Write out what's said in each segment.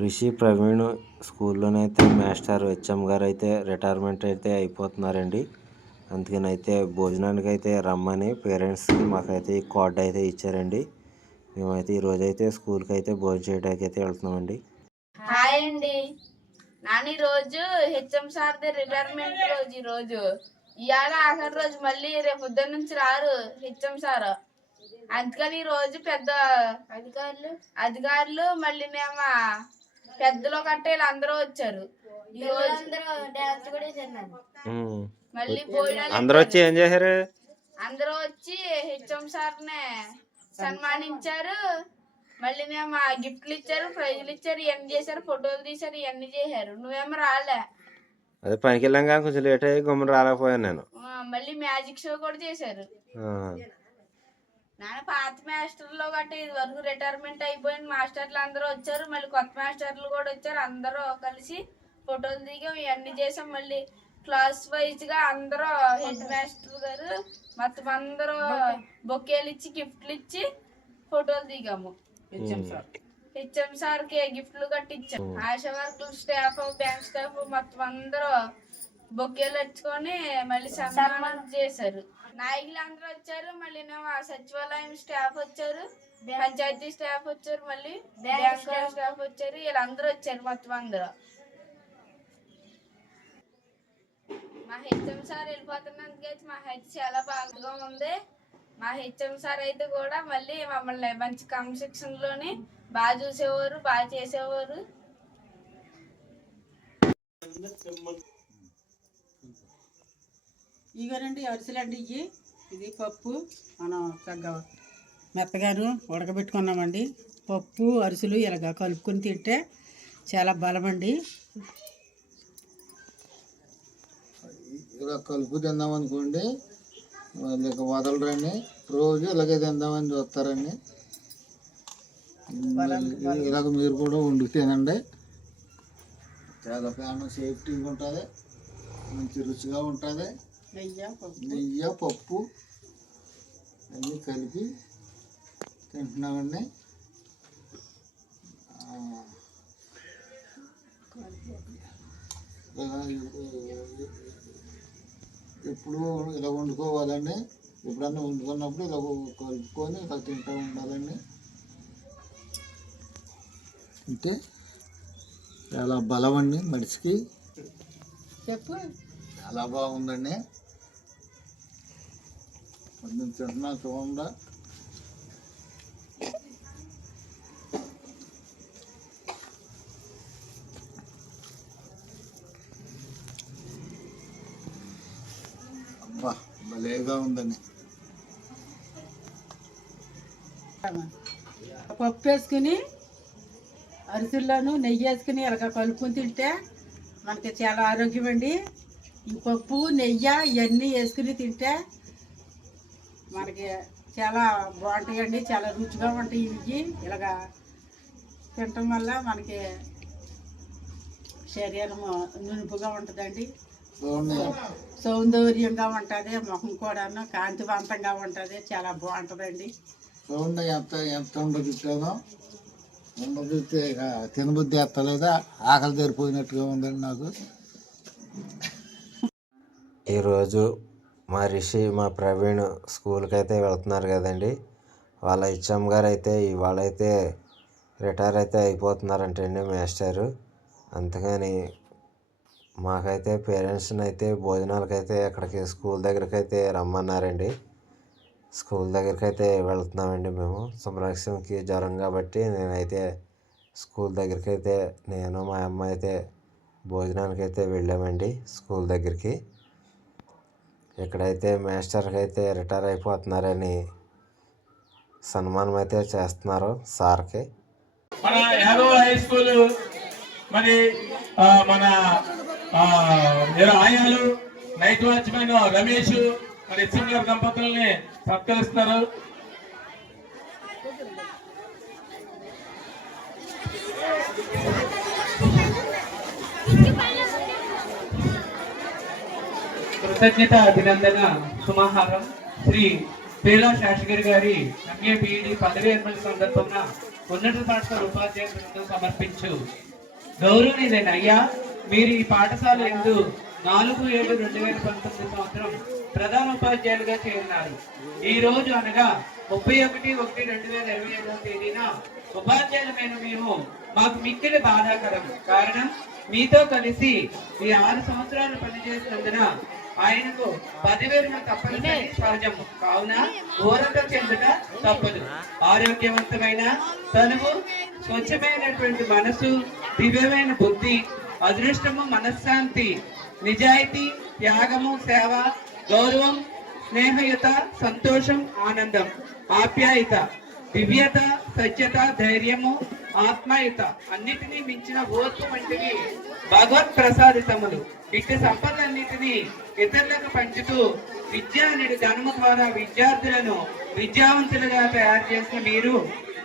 Rishi Praveen స్కూల్లోనైతే master HM గారు అయితే retirement అయితే అయిపోతున్నారండి. అందుకని అయితే భోజనానికి అయితే రమ్మని పేరెంట్స్కి మాకైతే ఈ కార్డు అయితే ఇచ్చారండి. మేమైతే ఈరోజు అయితే స్కూల్కి అయితే భోజనం చేయడానికి అయితే వెళ్తున్నామండి. హాయ్ అండి, నాని రోజు హెచ్ఎం సార్ది రిటైర్మెంట్ రోజు. ఈరోజు ఇవాళ ఆఖరి రోజు, మళ్ళీ రేపు పొద్దున్న నుంచి రారు హెచ్ఎం సార్. అందుకని ఈ రోజు పెద్ద అధికారులు మళ్ళీ మేము పెద్దలు కట్ట వీళ్ళందరూ వచ్చారు. ఈ రోజు మళ్ళీ అందరూ వచ్చి ఏం చేశారు? అందరూ వచ్చి హెచ్ఎం సార్నే సన్మానించారు. మళ్ళీ మేము గిఫ్ట్లు ఇచ్చారు, ప్రైజులు ఇచ్చారు, ఇవన్నీ చేశారు, ఫోటోలు తీశారు, ఇవన్నీ చేశారు. నువ్వేమో రాలే. అదే పనికి వెళ్ళాక కొంచెం లేట్ అయ్యి గమ్మున రాలేకపోయాను నేను. మళ్ళీ మ్యాజిక్ షో కూడా చేశారు. నాన్న పాత మాస్టర్లో గట్ట ఇది వరకు రిటైర్మెంట్ అయిపోయిన మాస్టర్లు అందరూ వచ్చారు. మళ్ళీ కొత్త మాస్టర్లు కూడా వచ్చారు. అందరూ కలిసి ఫోటోలు దిగాం, ఇవన్నీ చేసాం. మళ్ళీ క్లాస్ వైజ్ గా అందరూ హెడ్ మాస్టర్ గారు మొత్తం అందరూ బొకేలు ఇచ్చి గిఫ్ట్లు ఇచ్చి ఫోటోలు దిగాము. హెచ్ఎం సార్ కి గిఫ్ట్లు కట్టించాం. ఆశా వర్కులు స్టాఫ్, బ్యాంక్ స్టాఫ్ మొత్తం అందరూ బొకేలు వచ్చుకొని మళ్ళీ సన్మానం చేశారు. నాయకులు అందరూ వచ్చారు. మళ్ళీ సచివాలయం స్టాఫ్ వచ్చారు, పంచాయతీ స్టాఫ్ వచ్చారు, మళ్ళీ బ్యాంక్ స్టాఫ్ వచ్చారు. వీళ్ళందరూ వచ్చారు మొత్తం అందరూ. మా హెచ్ఎం సార్ వెళ్ళిపోతున్నందుకైతే మా హెచ్ చాలా బాగా ఉంది. మా హెచ్ఎం సార్ అయితే కూడా మళ్ళీ మమ్మల్ని మంచి క్రమశిక్షణ లోని బాగా చూసేవారు, బాగా చేసేవారు. ఇగోనండి అరిసెలండి. ఇది పప్పు మనం చక్కగా మెత్తగాను ఉడకబెట్టుకున్నామండి. పప్పు అరిసెలు ఇలాగా కలుపుకొని తింటే చాలా బలమండి. ఇలా కలుపు తిందాం అనుకోండి, ఇక వదలరండి. రోజు ఇలాగే తిందామని చూస్తారండి. ఇలాగ మీరు కూడా వండుకు తినండి. చాలా ప్రాణం సేఫ్టీగా ఉంటుంది, మంచి రుచిగా ఉంటుంది. నెయ్యి పప్పు అన్నీ కలిపి తింటున్నామండి. ఎప్పుడు ఇలా వండుకోవాలండి. ఎప్పుడన్నా వండుకున్నప్పుడు ఇలా కలుపుకొని ఇలా తింటూ ఉండాలండి. అంటే చాలా బలం అండి మనిషికి. చెప్పు, చాలా బాగుందండి. కొంచెం తింటున్నా చూడండి. అబ్బా భలేగా ఉందండి. పప్పు వేసుకుని అరిసెల్లోనూ నెయ్యి వేసుకుని ఇలాగ కలుపుకొని తింటే మనకి చాలా ఆరోగ్యం అండి. ఈ పప్పు నెయ్యి ఇవన్నీ వేసుకుని తింటే మనకి చాలా బాగుంటాయండి, చాలా రుచిగా ఉంటాయి. ఇవి ఇలాగా తినటం వల్ల మనకి శరీరం నునుపుగా ఉంటుందండి, సౌందర్యంగా ఉంటుంది, ముఖం కూడాను కాంతివంతంగా ఉంటుంది, చాలా బాగుంటుందండి. చూడండి ఎంత ఉండదు ఉండబుద్ధి తినబుద్ధి ఎత్తలేదా, ఆకలి తెరిపోయినట్టుగా ఉందండి నాకు. ఈరోజు మా రిషి మా ప్రవీణ్ స్కూల్కి అయితే వెళ్తున్నారు కదండి. వాళ్ళ హెచ్ఎం గారు అయితే ఇవాళైతే రిటైర్ అయితే అయిపోతున్నారంటండి మాస్టరు. అందుకని మాకైతే పేరెంట్స్ని అయితే భోజనాలకైతే అక్కడికి స్కూల్ దగ్గరికి అయితే రమ్మన్నారండి. స్కూల్ దగ్గరికి అయితే వెళ్తున్నామండి. మేము సుబ్రహ్మణ్యంకి జ్వరం కాబట్టి నేనైతే స్కూల్ దగ్గరికి అయితే నేను మా అమ్మ అయితే భోజనానికి అయితే వెళ్ళామండి స్కూల్ దగ్గరికి. ఇక్కడైతే మాస్టర్కి అయితే రిటైర్ అయిపోతున్నారని సన్మానం అయితే చేస్తున్నారు సార్కి. మన యాదవ హై స్కూల్ మరి మన ఆయాలు నైట్ వాచ్మెన్ రమేష్ మరి సింగర్ దంపతుల్ని సత్కరిస్తారు. కృతజ్ఞత అభినందన సమాహారం శ్రీ పేలా శాస్త్రి గారి ఎంఏ బిఈడి పదవి విరమణ సందర్భంగా ఉన్నత పాఠశాల ఉపాధ్యాయులకు సమర్పించు. గౌరవనీయులైన అయ్యా, మీరు ఈ పాఠశాల ఎందు 4/7/2019 సంవత్సరం ప్రధాన ఉపాధ్యాయులుగా చేరినారు. ఈ రోజు అనగా 31/1/2025 తేదీన ఉపాధ్యాయులమైన మేము మాకు మిక్కిలి బాధాకరం. కారణం, మీతో కలిసి ఈ 6 సంవత్సరాలు పనిచేసినందున ఆయనకు 10,000 తప్పనిసరి సహజం. కావున ఊరట చెందుట తప్పదు. ఆరోగ్యవంతమైన తనువు, స్వచ్ఛమైనటువంటి మనసు, దివ్యమైన బుద్ధి, అదృష్టము, మనశ్శాంతి, నిజాయితీ, త్యాగము, సేవ, గౌరవం, స్నేహయుత, సంతోషం, ఆనందం, ఆప్యాయత, దివ్యత, సత్యత, ధైర్యము, ఆత్మయుత, అన్నిటినీ మించిన ఓర్పు వంటివి భగవత్ ప్రసాదితములు. ఇట్టి సంపదలన్నిటినీ ఇతరులకు పంచుతూ విద్యా నిడి ధనము ద్వారా విద్యార్థులను విద్యావంతులుగా తయారు చేసిన మీరు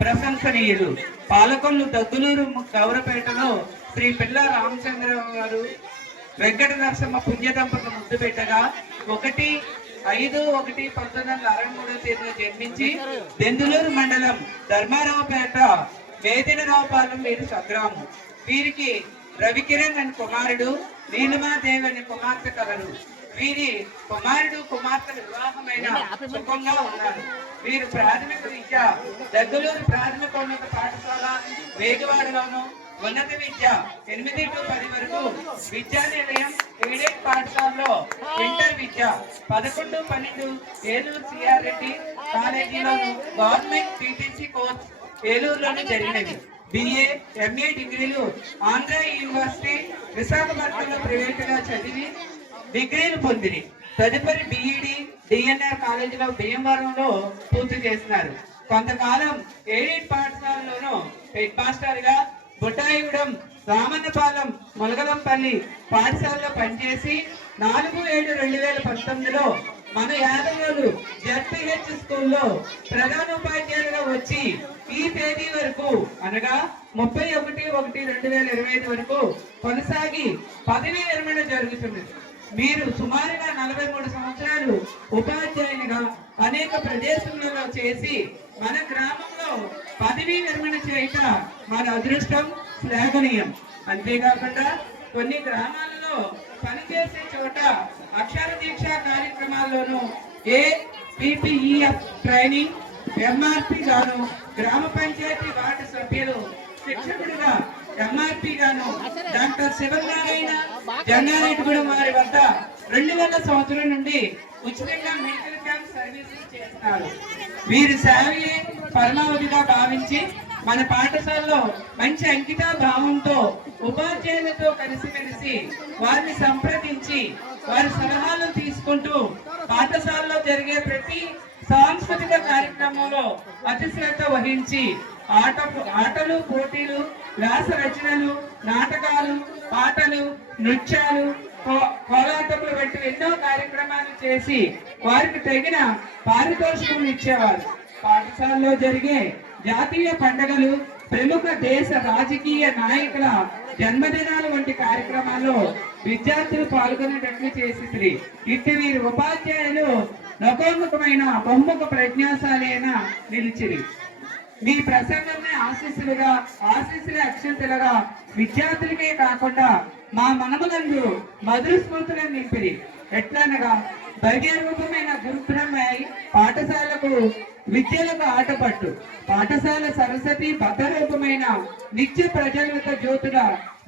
ప్రశంసనీయులు. పాలకొల్లు దగ్గులూరు గౌరపేటలో శ్రీ పిల్ల రామచంద్రరావు గారు వెంకట నరసింహ పుణ్య దంపతులు ముద్దు పెట్టగా 1/5/1963 తేదీన జన్మించి దెందులూరు మండలం ధర్మారావుపేట వేదినరావుపాలెం వీరి స్వగ్రామం. వీరికి రవికిరణ్ అని కుమారుడు, నీలిమాదేవి అని కుమార్తె కలరు. వీరి కుమారుడు కుమార్తె వివాహమైన సుఖంగా ఉన్నారు. వీరు ప్రాథమిక విద్య దగ్గలూరు ప్రాథమికోన్నత పాఠశాల వేగవాడలోను, ఉన్నత విద్య 8 to 10 వరకు విద్యా నిలయం ఎయిడెడ్ పాఠశాలలో ఇంటర్ విద్య 11-12 ఏలూరు సిఆర్ రెడ్డి కాలేజీలోను గవర్నమెంట్ టీటీసీ కోర్స్ ఏలూరులోనే జరిగినవి. BA, MA డిగ్రీలు ఆంధ్ర యూనివర్సిటీ విశాఖపట్నంలో ప్రైవేటుగా చదివి డిగ్రీలు పొందిరి. తదుపరి BEd, DNR కాలేజీలో భీమవరంలో పూర్తి చేసినారు. కొంతకాలం ఎయిడెడ్ పాఠశాలలోనూ హెడ్ మాస్టర్ గా బుట్టాయిగూడెం, రామన్నపాలెం, మొలగలంపల్లి పాఠశాలలో పనిచేసి 4/7/2019లో మన యాదవోలు ZPH స్కూల్లో ప్రధాన ఉపాధ్యాయులుగా వచ్చి ఈ తేదీ వరకు అనగా 31/1/2025 వరకు కొనసాగి పదవీ విరమణ జరుగుతుంది. మీరు సుమారుగా 43 సంవత్సరాలు ఉపాధ్యాయునిగా అనేక ప్రదేశాలలో చేసి మన గ్రామంలో పదవీ విరమణ చేయక మన అదృష్టం, శ్లాఘనీయం. అంతేకాకుండా కొన్ని గ్రామాలలో పనిచేసే చోట అక్షర దీక్ష కార్యక్రమాల్లోనూ APPEF ట్రైనింగ్, MRP గాను, గ్రామ పంచాయతీ వార్డు సభ్యులు శిక్షకుడిగా MRP గాను డాక్టర్ శివనారాయణ జంగారెడ్డిగూడెం వారి వద్ద 2000 సంవత్సరం నుండి ఉచితంగా మెడికల్ క్యాంప్ సర్వీసెస్ చేస్తున్నారు. వీరి సేవయే పరమావధిగా భావించి మన పాఠశాలలో మంచి అంకితా భావంతో ఉపాధ్యాయులతో కలిసిమెలిసి వారిని సంప్రదించి వారి సలహాలను తీసుకుంటూ పాఠశాలలో జరిగే ప్రతి సాంస్కృతిక కార్యక్రమంలో అతి శ్రద్ధ వహించి ఆటలు, పోటీలు, వ్యాస రచనలు, నాటకాలు, పాటలు, నృత్యాలు, కోలాటములు వంటి ఎన్నో కార్యక్రమాలు చేసి వారికి తగిన పారితోషికం ఇచ్చేవారు. పాఠశాలలో జరిగే జాతీయ పండుగలు, ప్రముఖ దేశ రాజకీయ నాయకుల జన్మదినాలు వంటి కార్యక్రమాల్లో విద్యార్థులు పాల్గొనేటట్లు చేసి ఇట్టి వీరి ఉపాధ్యాయులు నకోముఖమైన బహుముఖ ప్రజ్ఞాశాలి అయిన నిలిచిరి. మీ ప్రసంగాన్ని ఆశీస్సులే అక్షంతలుగా విద్యార్థులకే కాకుండా మా మనములందు మధుర స్మృతులను నింపిరి. ఎట్లనగా భవ్యరూపమైన గురుబ్రహ్మై పాఠశాలకు విద్యలకు ఆటపట్టు, పాఠశాల సరస్వతి భద్రరూపమైన నిత్య ప్రజలత జ్యోతుల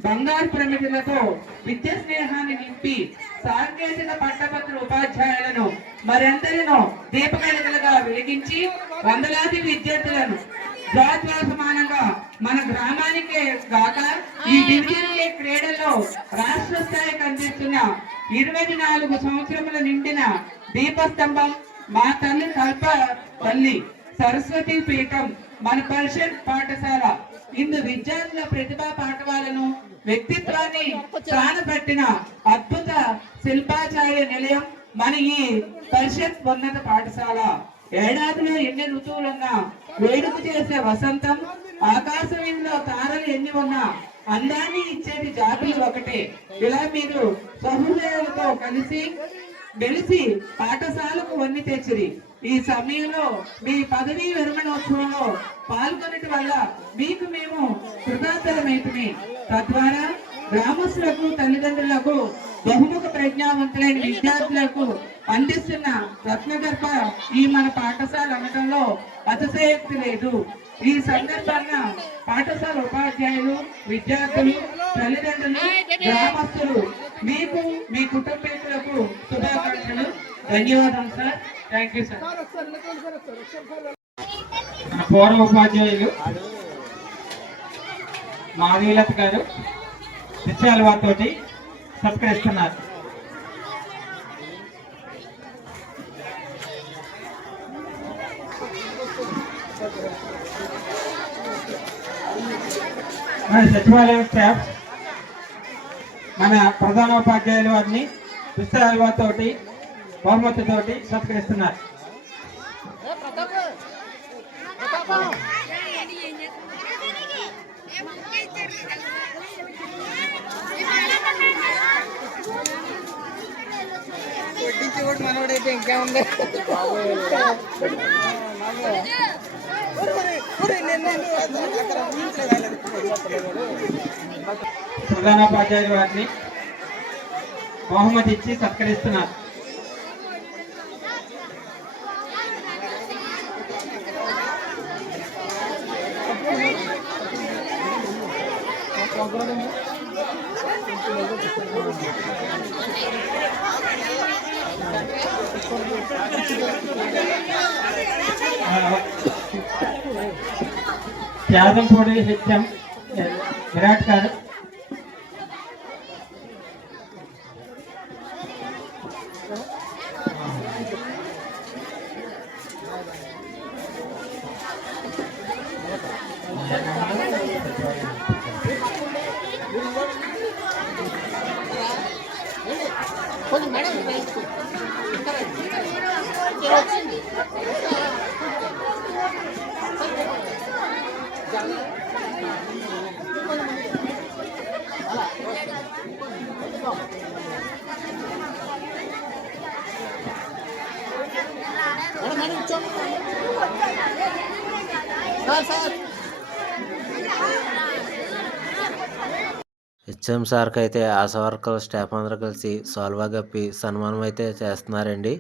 బంగారు ప్రమిదలతో విద్య స్నేహాన్ని నింపి సాంకేతిక పట్టభద్ర ఉపాధ్యాయులను మరెందరినో దీపకళికలుగా వెలిగించి వందలాది విద్యార్థులను సమానంగా మన గ్రామానికే కాక ఈ డివిజన్ క్రీడల్లో రాష్ట్ర స్థాయికి అందిస్తున్న 24 సంవత్సరముల నిండిన దీపస్తంభం మా తల్లి కల్ప తల్లి సరస్వతి పీఠం మన పరిషత్ పాఠశాల. ఇందు విద్యార్థుల ప్రతిభా పాఠవాలను వ్యక్తిత్వాన్ని ప్రాణపట్టిన అద్భుత శిల్పాచార్య నిలయం మన ఈ పరిషత్ ఉన్నత పాఠశాల. ఏడాదిలో ఎన్ని ఋతువులున్నా వేడుక చేసే వసంతం, ఆకాశంలో తారలు ఎన్ని ఉన్నా అందాన్ని ఇచ్చేది జాతి ఒకటే. ఇలా మీరు సహృదయాలతో కలిసి వెలిసి పాఠశాలకు వన్ని తెచ్చిరి. ఈ సమయంలో మీ పదవీ విరమణోత్సవంలో పాల్గొనటం వల్ల మీకు మేము కృతజ్ఞతలమైతిమి. తద్వారా గ్రామస్తులకు, తల్లిదండ్రులకు, బహుముఖ ప్రజ్ఞావంతులైన విద్యార్థులకు అందిస్తున్న రత్నగర్భ ఈ మన పాఠశాల అనడంలో అతిశయోక్తి లేదు. ఈ సందర్భంగా పాఠశాల ఉపాధ్యాయులు, విద్యార్థులు, తల్లిదండ్రులు, గ్రామస్తులు మీకు, మీ కుటుంబీకులకు శుభాకాంక్షలు. ధన్యవాదాలు సార్. Thank you sir. మన పూర్వ ఉపాధ్యాయులు మాధవీలత గారు శిక్షాల వారితోటి సత్కరిస్తున్నారు. మన సచివాలయం స్టాఫ్ మన ప్రధానోపాధ్యాయులు వారిని శిక్షాల వారితోటి బహుమతితోటి సత్కరిస్తున్నారు. మనోడైతే ఇంకా ఉంది. ప్రధానోపాధ్యాయులు వారిని బహుమతి ఇచ్చి సత్కరిస్తున్నారు. యాదంపూడి హెచ్ఎం విరాట్ గారు హెచ్ఎం సార్కి అయితే ఆశా వర్కర్ల స్టాఫ్ అందరూ కలిసి సాల్వా కప్పి సన్మానం అయితే చేస్తున్నారండి.